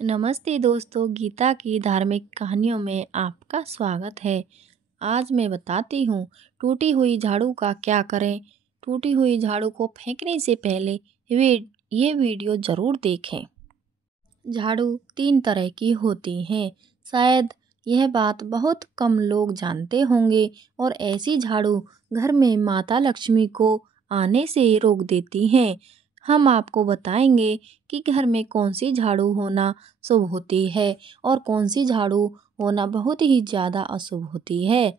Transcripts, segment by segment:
नमस्ते दोस्तों, गीता की धार्मिक कहानियों में आपका स्वागत है। आज मैं बताती हूँ टूटी हुई झाड़ू का क्या करें। टूटी हुई झाड़ू को फेंकने से पहले ये वीडियो ज़रूर देखें। झाड़ू तीन तरह की होती हैं। शायद यह बात बहुत कम लोग जानते होंगे और ऐसी झाड़ू घर में माता लक्ष्मी को आने से रोक देती हैं। हम आपको बताएंगे कि घर में कौन सी झाड़ू होना शुभ होती है और कौन सी झाड़ू होना बहुत ही ज़्यादा अशुभ होती है।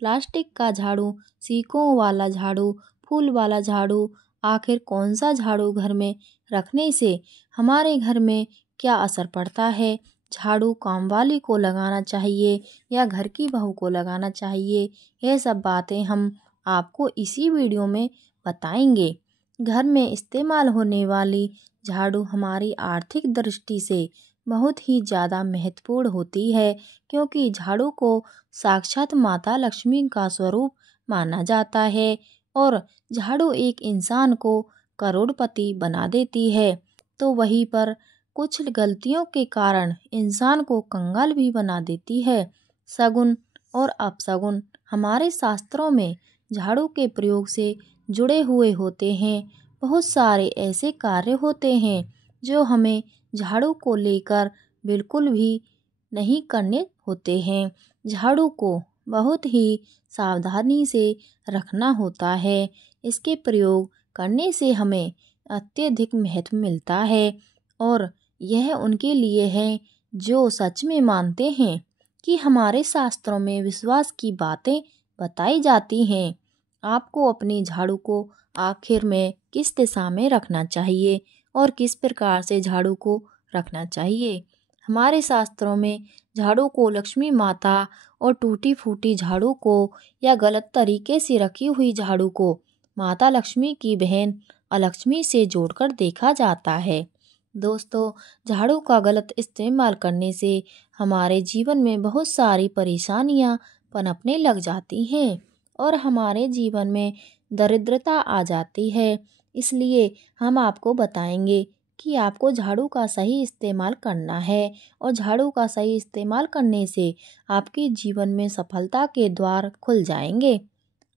प्लास्टिक का झाड़ू, सीकों वाला झाड़ू, फूल वाला झाड़ू, आखिर कौन सा झाड़ू घर में रखने से हमारे घर में क्या असर पड़ता है। झाड़ू कामवाली को लगाना चाहिए या घर की बहू को लगाना चाहिए, यह सब बातें हम आपको इसी वीडियो में बताएंगे। घर में इस्तेमाल होने वाली झाड़ू हमारी आर्थिक दृष्टि से बहुत ही ज़्यादा महत्वपूर्ण होती है, क्योंकि झाड़ू को साक्षात माता लक्ष्मी का स्वरूप माना जाता है और झाड़ू एक इंसान को करोड़पति बना देती है। तो वहीं पर कुछ गलतियों के कारण इंसान को कंगाल भी बना देती है। सगुन और अपशगुन हमारे शास्त्रों में झाड़ू के प्रयोग से जुड़े हुए होते हैं। बहुत सारे ऐसे कार्य होते हैं जो हमें झाड़ू को लेकर बिल्कुल भी नहीं करने होते हैं। झाड़ू को बहुत ही सावधानी से रखना होता है। इसके प्रयोग करने से हमें अत्यधिक महत्व मिलता है और यह उनके लिए है जो सच में मानते हैं कि हमारे शास्त्रों में विश्वास की बातें बताई जाती हैं। आपको अपनी झाड़ू को आखिर में किस दिशा में रखना चाहिए और किस प्रकार से झाड़ू को रखना चाहिए। हमारे शास्त्रों में झाड़ू को लक्ष्मी माता और टूटी फूटी झाड़ू को या गलत तरीके से रखी हुई झाड़ू को माता लक्ष्मी की बहन अलक्ष्मी से जोड़कर देखा जाता है। दोस्तों, झाड़ू का गलत इस्तेमाल करने से हमारे जीवन में बहुत सारी परेशानियां पनपने लग जाती हैं और हमारे जीवन में दरिद्रता आ जाती है। इसलिए हम आपको बताएंगे कि आपको झाड़ू का सही इस्तेमाल करना है और झाड़ू का सही इस्तेमाल करने से आपके जीवन में सफलता के द्वार खुल जाएंगे।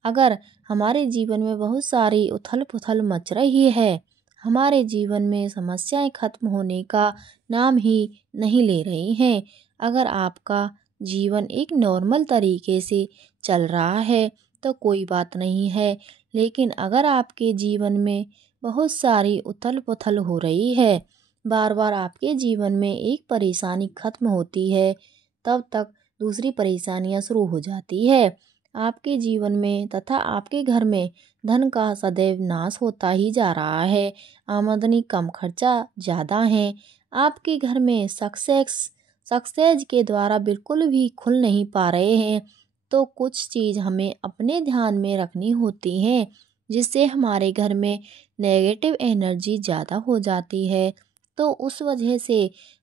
अगर हमारे जीवन में बहुत सारी उथल पुथल मच रही है, हमारे जीवन में समस्याएं खत्म होने का नाम ही नहीं ले रही हैं, अगर आपका जीवन एक नॉर्मल तरीके से चल रहा है तो कोई बात नहीं है, लेकिन अगर आपके जीवन में बहुत सारी उथल पुथल हो रही है, बार बार आपके जीवन में एक परेशानी खत्म होती है, तब तक दूसरी परेशानियां शुरू हो जाती है। आपके जीवन में तथा आपके घर में धन का सदैव नाश होता ही जा रहा है। आमदनी कम, खर्चा ज़्यादा है। आपके घर में सक्सेस के द्वारा बिल्कुल भी खुल नहीं पा रहे हैं। तो कुछ चीज़ हमें अपने ध्यान में रखनी होती हैं, जिससे हमारे घर में नेगेटिव एनर्जी ज़्यादा हो जाती है। तो उस वजह से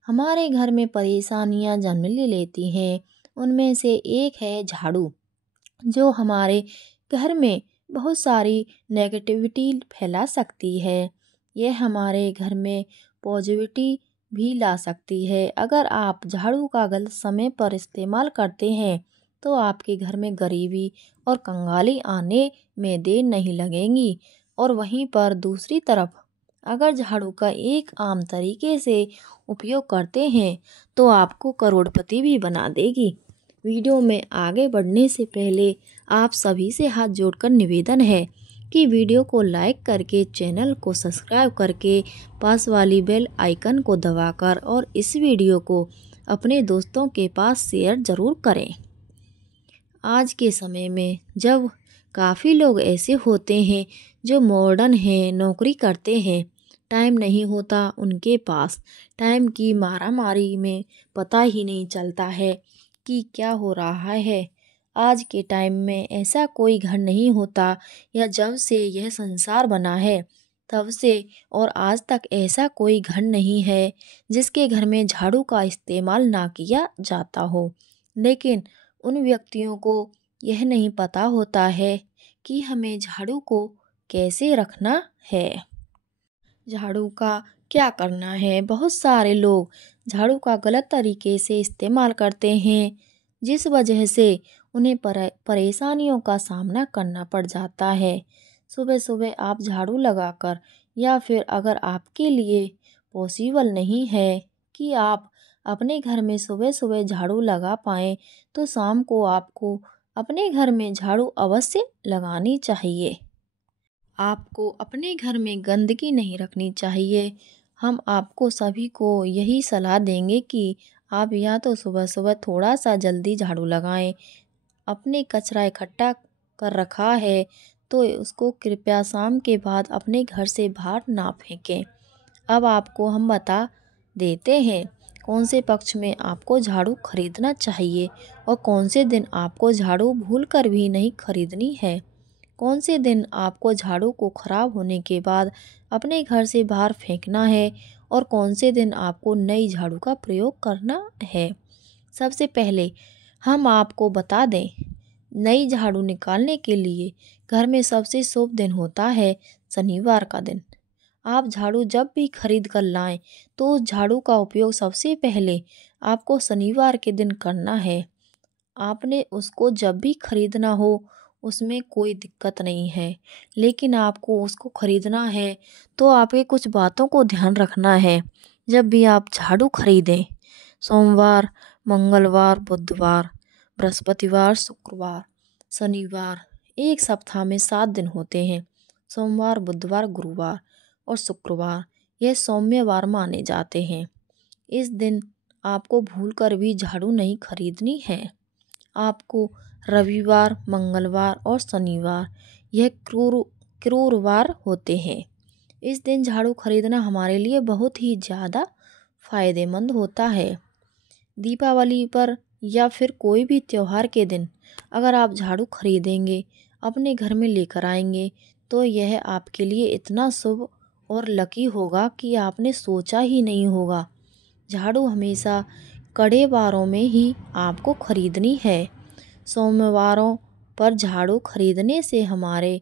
हमारे घर में परेशानियां जन्म ले लेती हैं। उनमें से एक है झाड़ू, जो हमारे घर में बहुत सारी नेगेटिविटी फैला सकती है। यह हमारे घर में पॉजिटिविटी भी ला सकती है। अगर आप झाड़ू का गलत समय पर इस्तेमाल करते हैं तो आपके घर में गरीबी और कंगाली आने में देर नहीं लगेगी। और वहीं पर दूसरी तरफ अगर झाड़ू का एक आम तरीके से उपयोग करते हैं तो आपको करोड़पति भी बना देगी। वीडियो में आगे बढ़ने से पहले आप सभी से हाथ जोड़कर निवेदन है कि वीडियो को लाइक करके, चैनल को सब्सक्राइब करके, पास वाली बेल आइकन को दबाकर और इस वीडियो को अपने दोस्तों के पास शेयर ज़रूर करें। आज के समय में जब काफ़ी लोग ऐसे होते हैं जो मॉडर्न हैं, नौकरी करते हैं, टाइम नहीं होता उनके पास, टाइम की मारामारी में पता ही नहीं चलता है कि क्या हो रहा है। आज के टाइम में ऐसा कोई घर नहीं होता, या जब से यह संसार बना है तब से और आज तक ऐसा कोई घर नहीं है जिसके घर में झाड़ू का इस्तेमाल ना किया जाता हो। लेकिन उन व्यक्तियों को यह नहीं पता होता है कि हमें झाड़ू को कैसे रखना है, झाड़ू का क्या करना है। बहुत सारे लोग झाड़ू का गलत तरीके से इस्तेमाल करते हैं, जिस वजह से उन्हें परेशानियों का सामना करना पड़ जाता है। सुबह सुबह आप झाड़ू लगाकर, या फिर अगर आपके लिए पॉसिबल नहीं है कि आप अपने घर में सुबह सुबह झाड़ू लगा पाएँ, तो शाम को आपको अपने घर में झाड़ू अवश्य लगानी चाहिए। आपको अपने घर में गंदगी नहीं रखनी चाहिए। हम आपको सभी को यही सलाह देंगे कि आप या तो सुबह सुबह थोड़ा सा जल्दी झाड़ू लगाएं। अपने कचरा इकट्ठा कर रखा है तो उसको कृपया शाम के बाद अपने घर से बाहर ना फेंकें। अब आपको हम बता देते हैं कौन से पक्ष में आपको झाड़ू खरीदना चाहिए और कौन से दिन आपको झाड़ू भूलकर भी नहीं खरीदनी है। कौन से दिन आपको झाड़ू को खराब होने के बाद अपने घर से बाहर फेंकना है और कौन से दिन आपको नई झाड़ू का प्रयोग करना है। सबसे पहले हम आपको बता दें, नई झाड़ू निकालने के लिए घर में सबसे शुभ दिन होता है शनिवार का दिन। आप झाड़ू जब भी खरीद कर लाएं तो उस झाड़ू का उपयोग सबसे पहले आपको शनिवार के दिन करना है। आपने उसको जब भी खरीदना हो उसमें कोई दिक्कत नहीं है, लेकिन आपको उसको खरीदना है तो आपके कुछ बातों को ध्यान रखना है। जब भी आप झाड़ू खरीदें, सोमवार, मंगलवार, बुधवार, बृहस्पतिवार, शुक्रवार, शनिवार, एक सप्ताह में 7 दिन होते हैं। सोमवार, बुधवार, गुरुवार और शुक्रवार यह सौम्यवार माने जाते हैं। इस दिन आपको भूलकर भी झाड़ू नहीं खरीदनी है। आपको रविवार, मंगलवार और शनिवार यह क्रूरवार होते हैं। इस दिन झाड़ू खरीदना हमारे लिए बहुत ही ज़्यादा फायदेमंद होता है। दीपावली पर या फिर कोई भी त्योहार के दिन अगर आप झाड़ू खरीदेंगे, अपने घर में लेकर आएंगे, तो यह आपके लिए इतना शुभ और लकी होगा कि आपने सोचा ही नहीं होगा। झाड़ू हमेशा कड़े वारों में ही आपको खरीदनी है। सोमवारों पर झाड़ू खरीदने से हमारे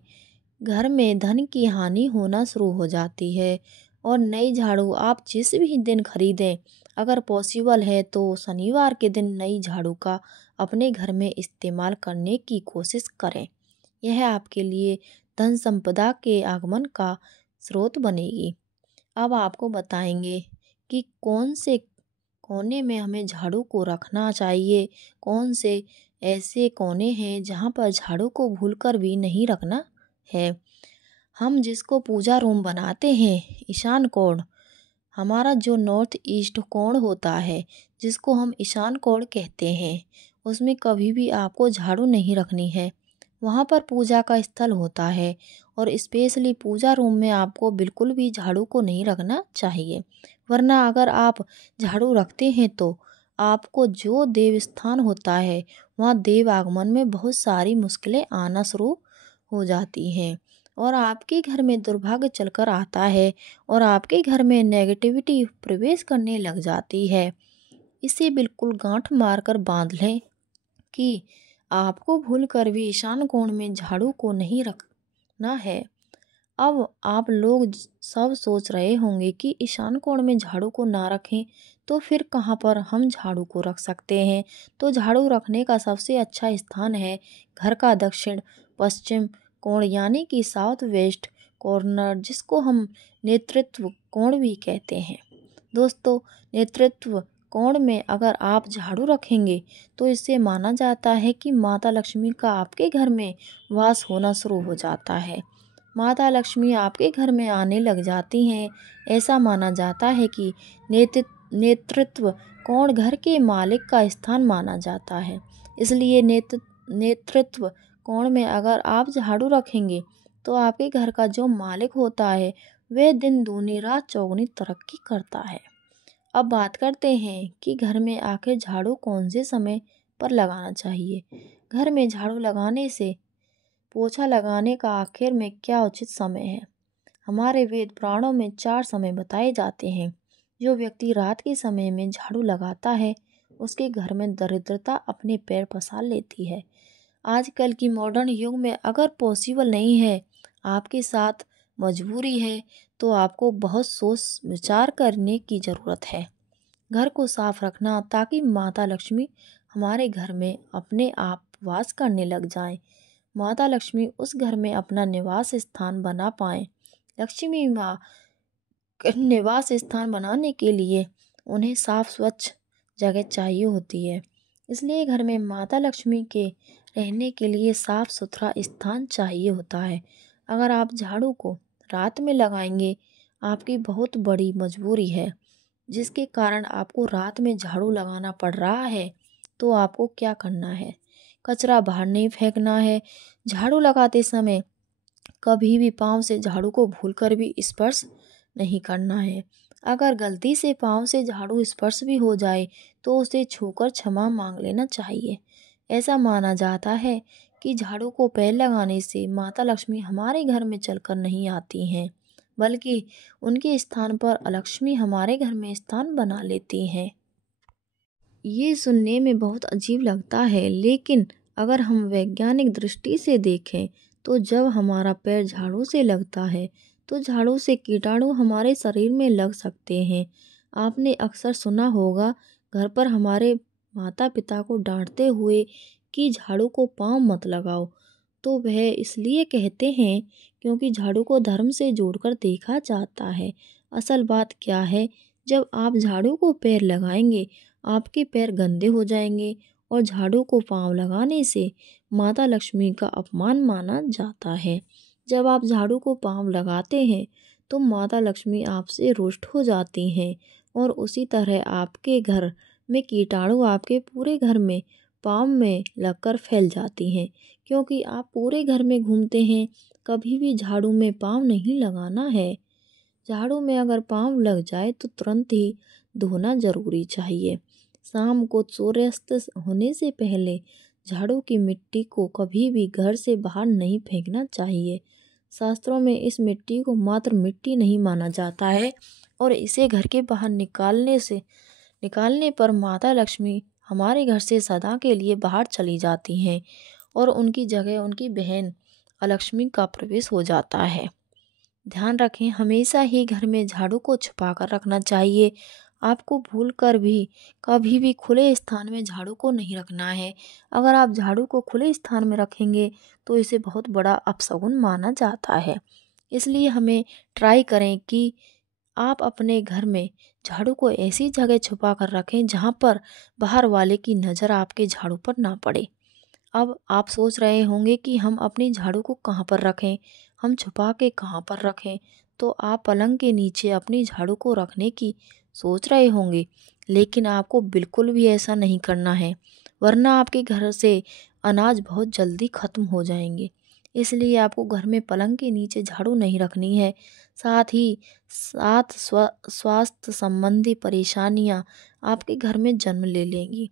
घर में धन की हानि होना शुरू हो जाती है और नई झाड़ू आप जिस भी दिन खरीदें, अगर पॉसिबल है तो शनिवार के दिन नई झाड़ू का अपने घर में इस्तेमाल करने की कोशिश करें। यह आपके लिए धन संपदा के आगमन का स्रोत बनेगी। अब आपको बताएंगे कि कौन से कोने में हमें झाड़ू को रखना चाहिए, कौन से ऐसे कोने हैं जहाँ पर झाड़ू को भूलकर भी नहीं रखना है। हम जिसको पूजा रूम बनाते हैं, ईशान कोण, हमारा जो नॉर्थ ईस्ट कोण होता है, जिसको हम ईशान कोण कहते हैं, उसमें कभी भी आपको झाड़ू नहीं रखनी है। वहाँ पर पूजा का स्थल होता है और स्पेशली पूजा रूम में आपको बिल्कुल भी झाड़ू को नहीं रखना चाहिए। वरना अगर आप झाड़ू रखते हैं तो आपको जो देव स्थान होता है वहाँ देव आगमन में बहुत सारी मुश्किलें आना शुरू हो जाती हैं और आपके घर में दुर्भाग्य चलकर आता है और आपके घर में नेगेटिविटी प्रवेश करने लग जाती है। इसे बिल्कुल गांठ मारकर बांध लें कि आपको भूलकर भी ईशान कोण में झाड़ू को नहीं रखना है। अब आप लोग सब सोच रहे होंगे कि ईशान कोण में झाड़ू को ना रखें तो फिर कहाँ पर हम झाड़ू को रख सकते हैं। तो झाड़ू रखने का सबसे अच्छा स्थान है घर का दक्षिण पश्चिम कोण, यानी कि साउथ वेस्ट कॉर्नर, जिसको हम नेतृत्व कोण भी कहते हैं। दोस्तों, नेतृत्व कोण में अगर आप झाड़ू रखेंगे तो इससे माना जाता है कि माता लक्ष्मी का आपके घर में वास होना शुरू हो जाता है। माता लक्ष्मी आपके घर में आने लग जाती हैं। ऐसा माना जाता है कि नेतृत्व कोण घर के मालिक का स्थान माना जाता है। इसलिए नेतृत्व कोण में अगर आप झाड़ू रखेंगे तो आपके घर का जो मालिक होता है वह दिन दूनी रात चौगुनी तरक्की करता है। अब बात करते हैं कि घर में आखिर झाड़ू कौन से समय पर लगाना चाहिए। घर में झाड़ू लगाने से पोछा लगाने का आखिर में क्या उचित समय है। हमारे वेद पुराणों में 4 समय बताए जाते हैं। जो व्यक्ति रात के समय में झाड़ू लगाता है उसके घर में दरिद्रता अपने पैर पसार लेती है। आजकल की मॉडर्न युग में अगर पॉसिबल नहीं है, आपके साथ मजबूरी है, तो आपको बहुत सोच विचार करने की ज़रूरत है। घर को साफ रखना ताकि माता लक्ष्मी हमारे घर में अपने आप वास करने लग जाएं। माता लक्ष्मी उस घर में अपना निवास स्थान बना पाएं। लक्ष्मी माँ निवास स्थान बनाने के लिए उन्हें साफ स्वच्छ जगह चाहिए होती है। इसलिए घर में माता लक्ष्मी के रहने के लिए साफ सुथरा स्थान चाहिए होता है। अगर आप झाड़ू को रात में लगाएंगे, आपकी बहुत बड़ी मजबूरी है जिसके कारण आपको रात में झाड़ू लगाना पड़ रहा है, तो आपको क्या करना है? कचरा बाहर नहीं फेंकना है। झाड़ू लगाते समय कभी भी पाँव से झाड़ू को भूलकर भी स्पर्श नहीं करना है। अगर गलती से पाँव से झाड़ू स्पर्श भी हो जाए तो उसे छूकर क्षमा मांग लेना चाहिए। ऐसा माना जाता है कि झाड़ू को पैर लगाने से माता लक्ष्मी हमारे घर में चलकर नहीं आती हैं, बल्कि उनके स्थान पर अलक्ष्मी हमारे घर में स्थान बना लेती हैं। ये सुनने में बहुत अजीब लगता है, लेकिन अगर हम वैज्ञानिक दृष्टि से देखें तो जब हमारा पैर झाड़ू से लगता है तो झाड़ू से कीटाणु हमारे शरीर में लग सकते हैं। आपने अक्सर सुना होगा घर पर हमारे माता पिता को डांटते हुए कि झाड़ू को पाँव मत लगाओ, तो वह इसलिए कहते हैं क्योंकि झाड़ू को धर्म से जोड़कर देखा जाता है। असल बात क्या है, जब आप झाड़ू को पैर लगाएंगे आपके पैर गंदे हो जाएंगे और झाड़ू को पाँव लगाने से माता लक्ष्मी का अपमान माना जाता है। जब आप झाड़ू को पाँव लगाते हैं तो माता लक्ष्मी आपसे रुष्ट हो जाती हैं और उसी तरह आपके घर में कीटाणु आपके पूरे घर में पाँव में लगकर फैल जाती हैं, क्योंकि आप पूरे घर में घूमते हैं। कभी भी झाड़ू में पाँव नहीं लगाना है। झाड़ू में अगर पाँव लग जाए तो तुरंत ही धोना जरूरी चाहिए। शाम को सूर्यास्त होने से पहले झाड़ू की मिट्टी को कभी भी घर से बाहर नहीं फेंकना चाहिए। शास्त्रों में इस मिट्टी को मात्र मिट्टी नहीं माना जाता है और इसे घर के बाहर निकालने पर माता लक्ष्मी हमारे घर से सदा के लिए बाहर चली जाती हैं और उनकी जगह उनकी बहन अलक्ष्मी का प्रवेश हो जाता है। ध्यान रखें, हमेशा ही घर में झाड़ू को छुपा कर रखना चाहिए। आपको भूल कर भी कभी भी खुले स्थान में झाड़ू को नहीं रखना है। अगर आप झाड़ू को खुले स्थान में रखेंगे तो इसे बहुत बड़ा अपशगुन माना जाता है। इसलिए हमें ट्राई करें कि आप अपने घर में झाड़ू को ऐसी जगह छुपा कर रखें जहाँ पर बाहर वाले की नज़र आपके झाड़ू पर ना पड़े। अब आप सोच रहे होंगे कि हम अपनी झाड़ू को कहाँ पर रखें, हम छुपा के कहाँ पर रखें। तो आप पलंग के नीचे अपनी झाड़ू को रखने की सोच रहे होंगे, लेकिन आपको बिल्कुल भी ऐसा नहीं करना है, वरना आपके घर से अनाज बहुत जल्दी ख़त्म हो जाएंगे। इसलिए आपको घर में पलंग के नीचे झाड़ू नहीं रखनी है। साथ ही साथ स्वास्थ्य संबंधी परेशानियां आपके घर में जन्म ले लेंगी।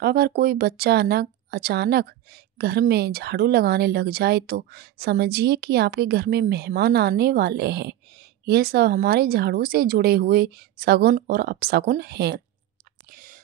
अगर कोई बच्चा अचानक घर में झाड़ू लगाने लग जाए तो समझिए कि आपके घर में मेहमान आने वाले हैं। यह सब हमारे झाड़ू से जुड़े हुए सगुन और अपशगुन हैं।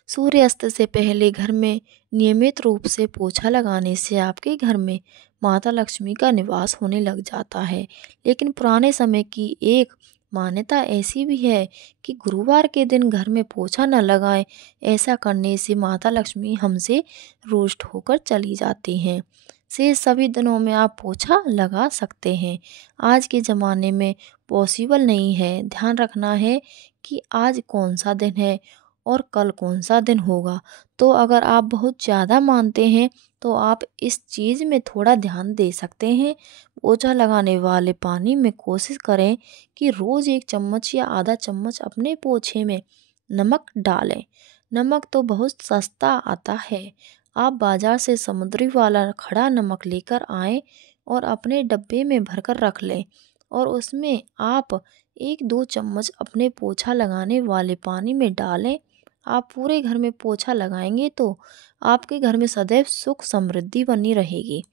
सूर्यास्त से पहले घर में नियमित रूप से पोछा लगाने से आपके घर में माता लक्ष्मी का निवास होने लग जाता है। लेकिन पुराने समय की एक मान्यता ऐसी भी है कि गुरुवार के दिन घर में पोछा न लगाएं। ऐसा करने से माता लक्ष्मी हमसे रुष्ट होकर चली जाती हैं। शेष सभी दिनों में आप पोछा लगा सकते हैं। आज के ज़माने में पॉसिबल नहीं है। ध्यान रखना है कि आज कौन सा दिन है और कल कौन सा दिन होगा। तो अगर आप बहुत ज़्यादा मानते हैं तो आप इस चीज़ में थोड़ा ध्यान दे सकते हैं। पोछा लगाने वाले पानी में कोशिश करें कि रोज़ 1 चम्मच या आधा चम्मच अपने पोछे में नमक डालें। नमक तो बहुत सस्ता आता है। आप बाज़ार से समुद्री वाला खड़ा नमक लेकर आएँ और अपने डब्बे में भरकर रख लें और उसमें आप 1-2 चम्मच अपने पोछा लगाने वाले पानी में डालें। आप पूरे घर में पोछा लगाएंगे तो आपके घर में सदैव सुख समृद्धि बनी रहेगी।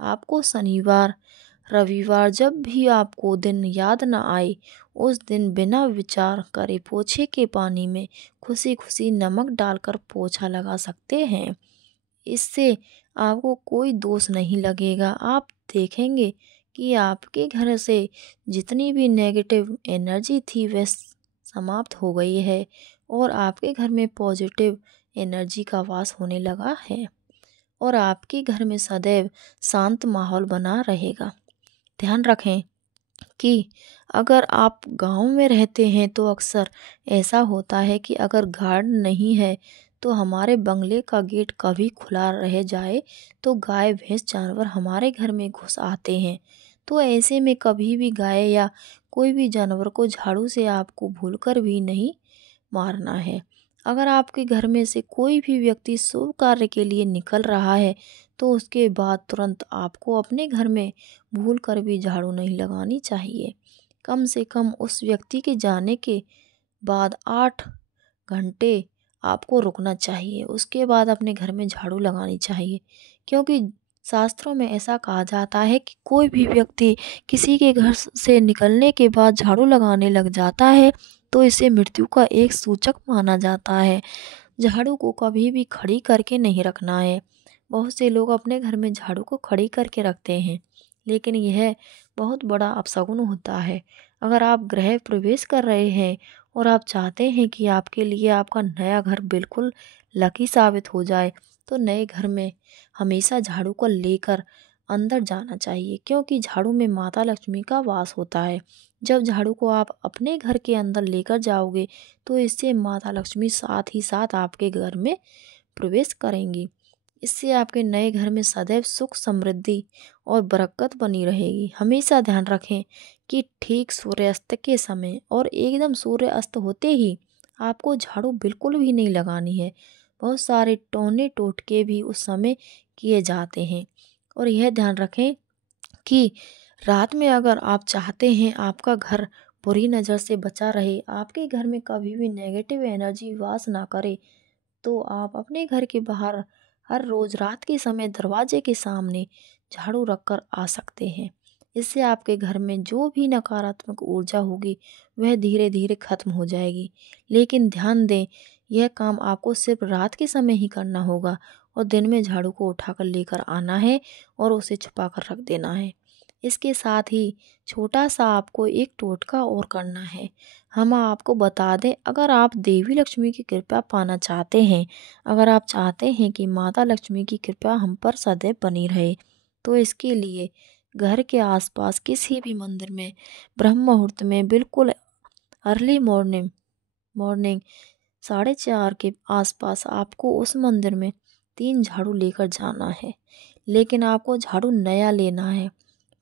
आपको शनिवार रविवार जब भी आपको दिन याद न आए, उस दिन बिना विचार करे पोछे के पानी में खुशी खुशी नमक डालकर पोछा लगा सकते हैं। इससे आपको कोई दोष नहीं लगेगा। आप देखेंगे कि आपके घर से जितनी भी नेगेटिव एनर्जी थी वह समाप्त हो गई है और आपके घर में पॉजिटिव एनर्जी का वास होने लगा है और आपके घर में सदैव शांत माहौल बना रहेगा। ध्यान रखें कि अगर आप गांव में रहते हैं तो अक्सर ऐसा होता है कि अगर गार्ड नहीं है तो हमारे बंगले का गेट कभी खुला रह जाए तो गाय भैंस जानवर हमारे घर में घुस आते हैं। तो ऐसे में कभी भी गाय या कोई भी जानवर को झाड़ू से आपको भूलकर भी नहीं मारना है। अगर आपके घर में से कोई भी व्यक्ति शुभ कार्य के लिए निकल रहा है तो उसके बाद तुरंत आपको अपने घर में भूल कर भी झाड़ू नहीं लगानी चाहिए। कम से कम उस व्यक्ति के जाने के बाद 8 घंटे आपको रुकना चाहिए। उसके बाद अपने घर में झाड़ू लगानी चाहिए, क्योंकि शास्त्रों में ऐसा कहा जाता है कि कोई भी व्यक्ति किसी के घर से निकलने के बाद झाड़ू लगाने लग जाता है तो इसे मृत्यु का एक सूचक माना जाता है। झाड़ू को कभी भी खड़ी करके नहीं रखना है। बहुत से लोग अपने घर में झाड़ू को खड़ी करके रखते हैं, लेकिन यह बहुत बड़ा अपशगुन होता है। अगर आप गृह प्रवेश कर रहे हैं और आप चाहते हैं कि आपके लिए आपका नया घर बिल्कुल लकी साबित हो जाए तो नए घर में हमेशा झाड़ू को लेकर अंदर जाना चाहिए, क्योंकि झाड़ू में माता लक्ष्मी का वास होता है। जब झाड़ू को आप अपने घर के अंदर लेकर जाओगे तो इससे माता लक्ष्मी साथ ही साथ आपके घर में प्रवेश करेंगी। इससे आपके नए घर में सदैव सुख समृद्धि और बरकत बनी रहेगी। हमेशा ध्यान रखें कि ठीक सूर्यास्त के समय और एकदम सूर्य अस्त होते ही आपको झाड़ू बिल्कुल भी नहीं लगानी है। बहुत सारे टोने टोटके भी उस समय किए जाते हैं। और यह ध्यान रखें कि रात में अगर आप चाहते हैं आपका घर बुरी नज़र से बचा रहे, आपके घर में कभी भी नेगेटिव एनर्जी वास ना करे, तो आप अपने घर के बाहर हर रोज़ रात के समय दरवाजे के सामने झाड़ू रखकर आ सकते हैं। इससे आपके घर में जो भी नकारात्मक ऊर्जा होगी वह धीरे धीरे खत्म हो जाएगी। लेकिन ध्यान दें, यह काम आपको सिर्फ रात के समय ही करना होगा और दिन में झाड़ू को उठाकर लेकर आना है और उसे छुपा कर रख देना है। इसके साथ ही छोटा सा आपको एक टोटका और करना है। हम आपको बता दें, अगर आप देवी लक्ष्मी की कृपा पाना चाहते हैं, अगर आप चाहते हैं कि माता लक्ष्मी की कृपा हम पर सदैव बनी रहे, तो इसके लिए घर के आसपास किसी भी मंदिर में ब्रह्म मुहूर्त में बिल्कुल अर्ली मॉर्निंग मॉर्निंग 4:30 के आसपास आपको उस मंदिर में 3 झाड़ू लेकर जाना है। लेकिन आपको झाड़ू नया लेना है।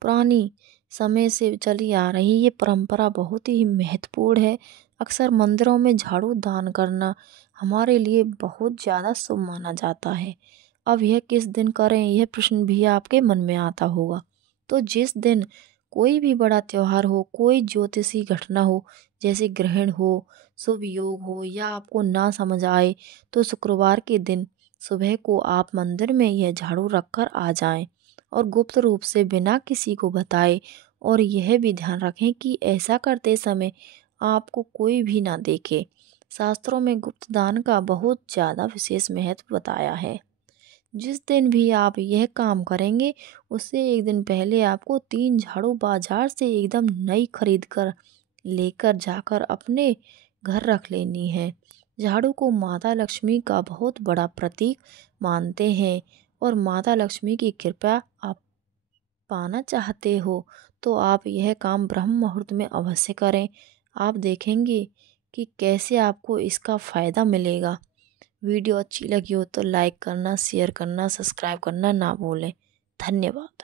पुरानी समय से चली आ रही ये परंपरा बहुत ही महत्वपूर्ण है। अक्सर मंदिरों में झाड़ू दान करना हमारे लिए बहुत ज़्यादा शुभ माना जाता है। अब यह किस दिन करें, यह प्रश्न भी आपके मन में आता होगा। तो जिस दिन कोई भी बड़ा त्योहार हो, कोई ज्योतिषी घटना हो, जैसे ग्रहण हो, शुभ योग हो या आपको ना समझ आए, तो शुक्रवार के दिन सुबह को आप मंदिर में यह झाड़ू रखकर आ जाएं और गुप्त रूप से बिना किसी को बताए। और यह भी ध्यान रखें कि ऐसा करते समय आपको कोई भी ना देखे। शास्त्रों में गुप्त दान का बहुत ज़्यादा विशेष महत्व बताया है। जिस दिन भी आप यह काम करेंगे उससे एक दिन पहले आपको 3 झाड़ू बाजार से एकदम नई खरीद कर लेकर जाकर अपने घर रख लेनी है। झाड़ू को माता लक्ष्मी का बहुत बड़ा प्रतीक मानते हैं और माता लक्ष्मी की कृपा आप पाना चाहते हो तो आप यह काम ब्रह्म मुहूर्त में अवश्य करें। आप देखेंगे कि कैसे आपको इसका फ़ायदा मिलेगा। वीडियो अच्छी लगी हो तो लाइक करना, शेयर करना, सब्सक्राइब करना ना भूलें। धन्यवाद।